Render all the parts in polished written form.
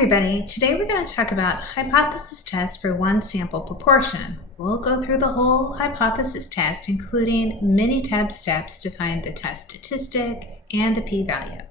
everybody. Today we're going to talk about hypothesis tests for one sample proportion. We'll go through the whole hypothesis test, including Minitab steps to find the test statistic and the p-value.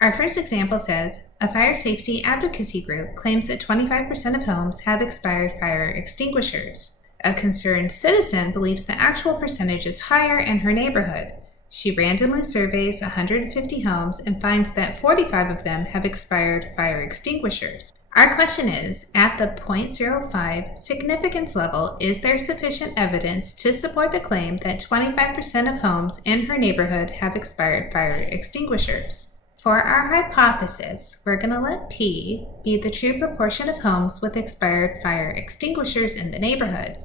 Our first example says, a fire safety advocacy group claims that 25% of homes have expired fire extinguishers. A concerned citizen believes the actual percentage is higher in her neighborhood. She randomly surveys 150 homes and finds that 45 of them have expired fire extinguishers. Our question is, at the 0.05 significance level, is there sufficient evidence to support the claim that 25% of homes in her neighborhood have expired fire extinguishers? For our hypothesis, we're going to let P be the true proportion of homes with expired fire extinguishers in the neighborhood.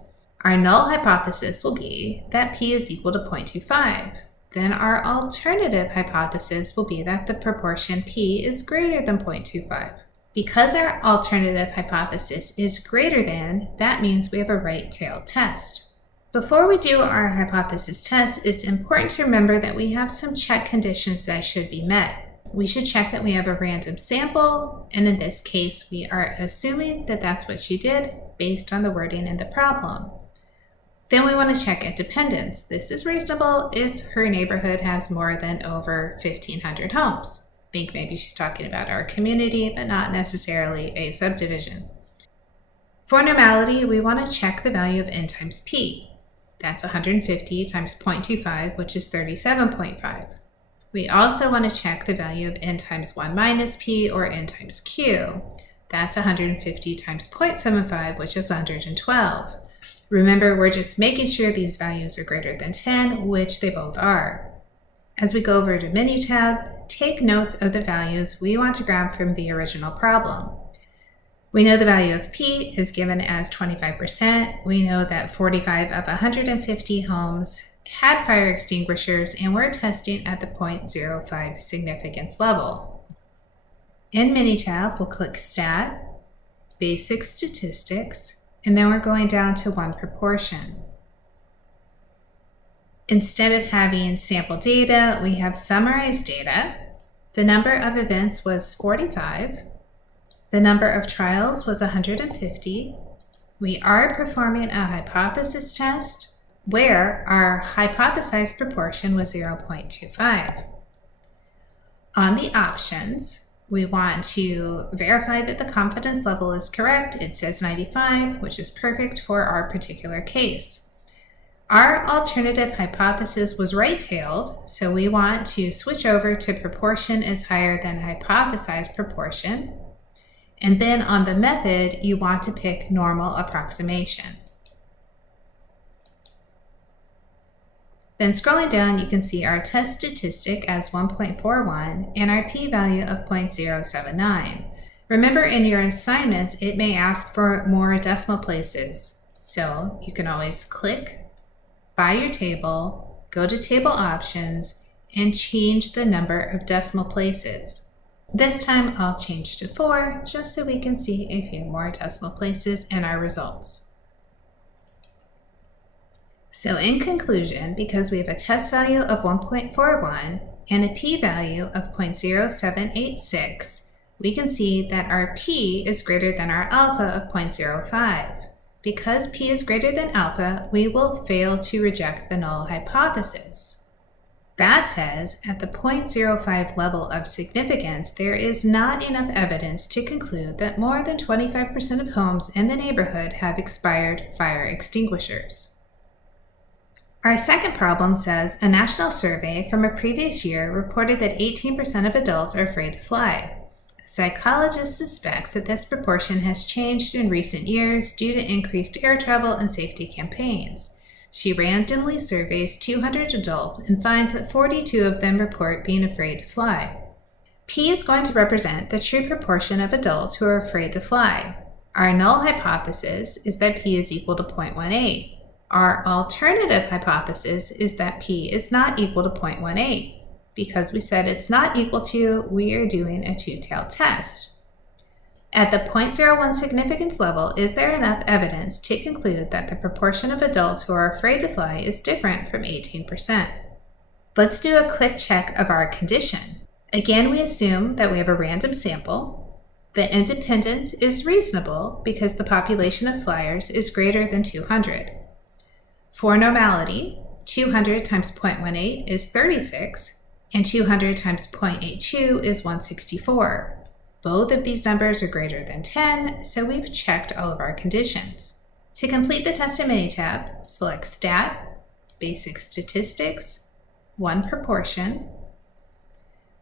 Our null hypothesis will be that P is equal to 0.25. Then our alternative hypothesis will be that the proportion P is greater than 0.25. Because our alternative hypothesis is greater than, that means we have a right-tailed test. Before we do our hypothesis test, it's important to remember that we have some check conditions that should be met. We should check that we have a random sample, and in this case, we are assuming that that's what she did based on the wording in the problem. Then we want to check at dependence. This is reasonable if her neighborhood has more than over 1,500 homes. I think maybe she's talking about our community, but not necessarily a subdivision. For normality, we want to check the value of n times p. That's 150 times 0.25, which is 37.5. We also want to check the value of n times 1 minus p, or n times q. That's 150 times 0.75, which is 112. Remember, we're just making sure these values are greater than 10, which they both are. As we go over to Minitab, take note of the values we want to grab from the original problem. We know the value of P is given as 25%. We know that 45 of 150 homes had fire extinguishers, and we're testing at the 0.05 significance level. In Minitab, we'll click Stat, Basic Statistics, and then we're going down to one proportion. Instead of having sample data, we have summarized data. The number of events was 45. The number of trials was 150. We are performing a hypothesis test where our hypothesized proportion was 0.25. On the options, we want to verify that the confidence level is correct. It says 95, which is perfect for our particular case. Our alternative hypothesis was right-tailed, so we want to switch over to proportion is higher than hypothesized proportion. And then on the method, you want to pick normal approximation. Then scrolling down, you can see our test statistic as 1.41 and our p-value of 0.079. Remember, in your assignments, it may ask for more decimal places. So you can always click by your table, go to table options, and change the number of decimal places. This time I'll change to 4 just so we can see a few more decimal places in our results. So in conclusion, because we have a test value of 1.41 and a p-value of 0.0786, we can see that our p is greater than our alpha of 0.05. Because p is greater than alpha, we will fail to reject the null hypothesis. That says, at the 0.05 level of significance, there is not enough evidence to conclude that more than 25% of homes in the neighborhood have expired fire extinguishers. Our second problem says, a national survey from a previous year reported that 18% of adults are afraid to fly. A psychologist suspects that this proportion has changed in recent years due to increased air travel and safety campaigns. She randomly surveys 200 adults and finds that 42 of them report being afraid to fly. P is going to represent the true proportion of adults who are afraid to fly. Our null hypothesis is that P is equal to 0.18. Our alternative hypothesis is that P is not equal to 0.18. Because we said it's not equal to, we are doing a two-tailed test. At the 0.01 significance level, is there enough evidence to conclude that the proportion of adults who are afraid to fly is different from 18%? Let's do a quick check of our condition. Again, we assume that we have a random sample. The independent is reasonable because the population of flyers is greater than 200. For normality, 200 times 0.18 is 36, and 200 times 0.82 is 164. Both of these numbers are greater than 10, so we've checked all of our conditions. To complete the test in Minitab, select Stat, Basic Statistics, 1 Proportion.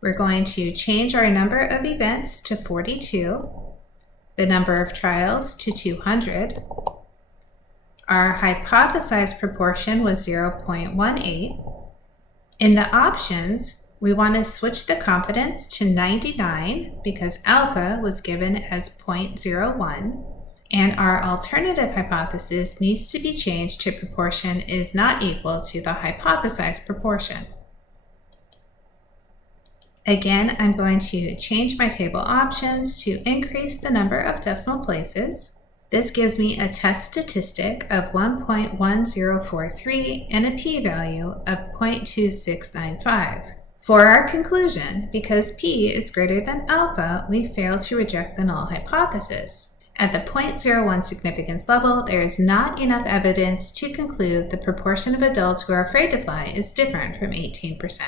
We're going to change our number of events to 42, the number of trials to 200. Our hypothesized proportion was 0.18. In the options, we want to switch the confidence to 99 because alpha was given as 0.01, and our alternative hypothesis needs to be changed to proportion is not equal to the hypothesized proportion. Again, I'm going to change my table options to increase the number of decimal places. This gives me a test statistic of 1.1043 and a p-value of 0.2695. For our conclusion, because p is greater than alpha, we fail to reject the null hypothesis. At the 0.01 significance level, there is not enough evidence to conclude the proportion of adults who are afraid to fly is different from 18%.